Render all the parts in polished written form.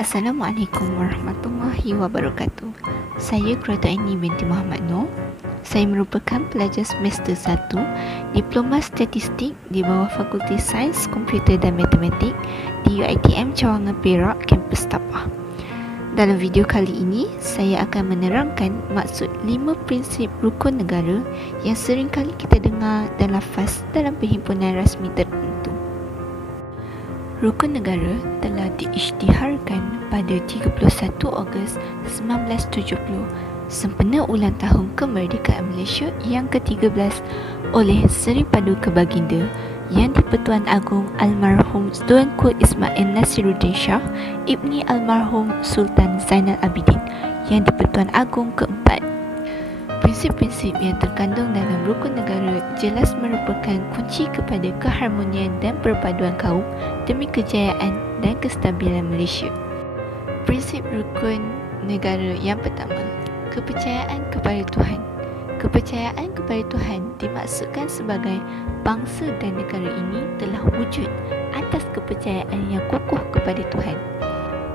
Assalamualaikum warahmatullahi wabarakatuh. Saya Quraini binti Muhammad Noor. Saya merupakan pelajar semester 1 Diploma Statistik di bawah Fakulti Sains Komputer dan Matematik di UiTM Cawangan Perak, Kampus Tapah. Dalam video kali ini, saya akan menerangkan maksud 5 prinsip rukun negara yang sering kali kita dengar dan lafaz dalam perhimpunan rasmi tertentu. Rukun negara telah diisytiharkan pada 31 Ogos 1970 sempena ulang tahun kemerdekaan Malaysia yang ke-13 oleh Seri Paduka Baginda Yang di-Pertuan Agong Almarhum Tuanku Ismail Nasiruddin Shah Ibni Almarhum Sultan Zainal Abidin Yang di-Pertuan Agong keempat. Prinsip-prinsip yang terkandung dalam rukun negara jelas merupakan kunci kepada keharmonian dan perpaduan kaum demi kejayaan dan kestabilan Malaysia. Prinsip rukun negara yang pertama, kepercayaan kepada Tuhan. Kepercayaan kepada Tuhan dimaksudkan sebagai bangsa dan negara ini telah wujud atas kepercayaan yang kukuh kepada Tuhan.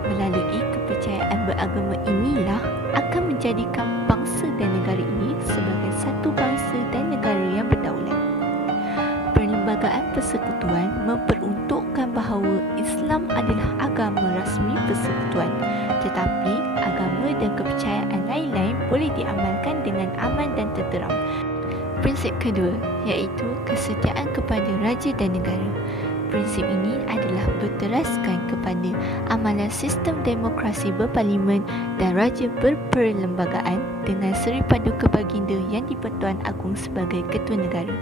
Melalui kepercayaan beragama inilah akan menjadikan bangsa dan negara ini sebagai satu bangsa dan negara yang berdaulat. Perlembagaan Persekutuan memperuntukkan bahawa Islam adalah agama rasmi persekutuan, tetapi agama dan kepercayaan lain-lain boleh diamalkan dengan aman dan tenteram. Prinsip kedua iaitu kesetiaan kepada raja dan negara. Prinsip ini adalah berteraskan kepada amalan sistem demokrasi berparlimen dan raja berperlembagaan dengan Seri Paduka Baginda Yang di-Pertuan Agong sebagai Ketua Negara.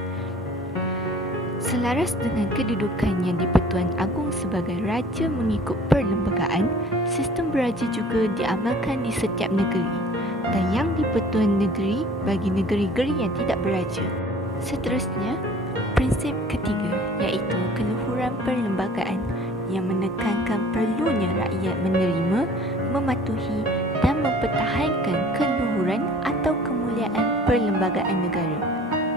Selaras dengan kedudukan Yang di-Pertuan Agong sebagai raja mengikut perlembagaan, sistem beraja juga diamalkan di setiap negeri dan Yang di-Pertuan Negeri bagi negeri-negeri yang tidak beraja. Seterusnya, prinsip ketiga iaitu keluhuran perlembagaan yang menekankan perlunya rakyat menerima, mematuhi dan mempertahankan keluhuran atau kemuliaan perlembagaan negara.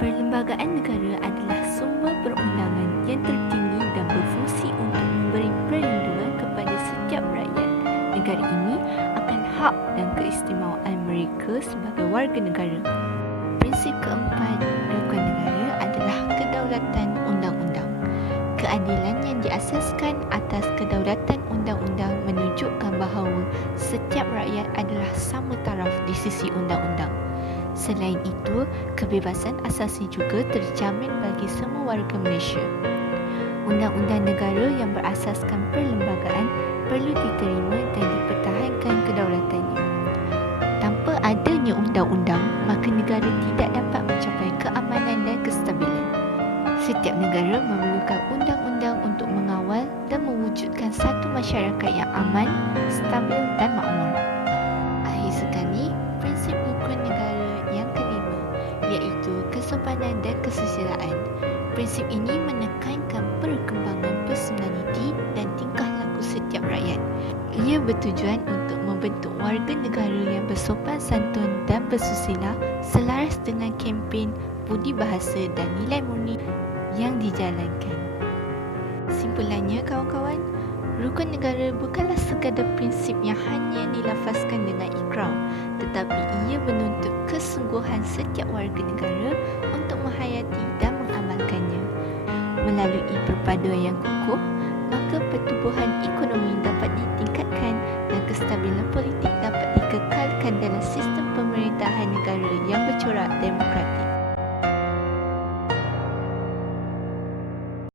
Perlembagaan negara adalah sumber perundangan yang tertinggi dan berfungsi untuk memberi perlindungan kepada setiap rakyat negara ini akan hak dan keistimewaan mereka sebagai warga negara. Prinsip keempat rukun negara adalah kedaulatan undang-undang. Keadilan yang diasaskan atas kedaulatan undang-undang menunjukkan bahawa setiap rakyat adalah sama taraf di sisi undang-undang. Selain itu, kebebasan asasi juga terjamin bagi semua warga Malaysia. Undang-undang negara yang berasaskan perlembagaan perlu diterima dan dipertahankan kedaulatannya. Tanpa adanya undang-undang, maka negara tidak dapat mencapai keamanan dan kestabilan. Setiap negara memerlukan undang-undang untuk mengawal dan mewujudkan satu masyarakat yang aman, stabil dan makmur. Akhir sekali, prinsip rukun negara yang kelima iaitu kesopanan dan kesusilaan. Prinsip ini menekankan perkembangan personaliti dan tingkah laku setiap rakyat. Ia bertujuan untuk membentuk warga negara yang bersopan santun dan bersusila selaras dengan kempen budi bahasa dan nilai murni yang dijalankan. Simpulannya kawan-kawan, rukun negara bukanlah sekadar prinsip yang hanya dilafazkan dengan ikrar, tetapi ia menuntut kesungguhan setiap warga negara untuk menghayati dan mengamalkannya. Melalui perpaduan yang kukuh, maka pertumbuhan ekonomi dapat ditingkatkan dan kestabilan politik dapat dikekalkan dalam sistem pemerintahan negara yang bercorak demokratik.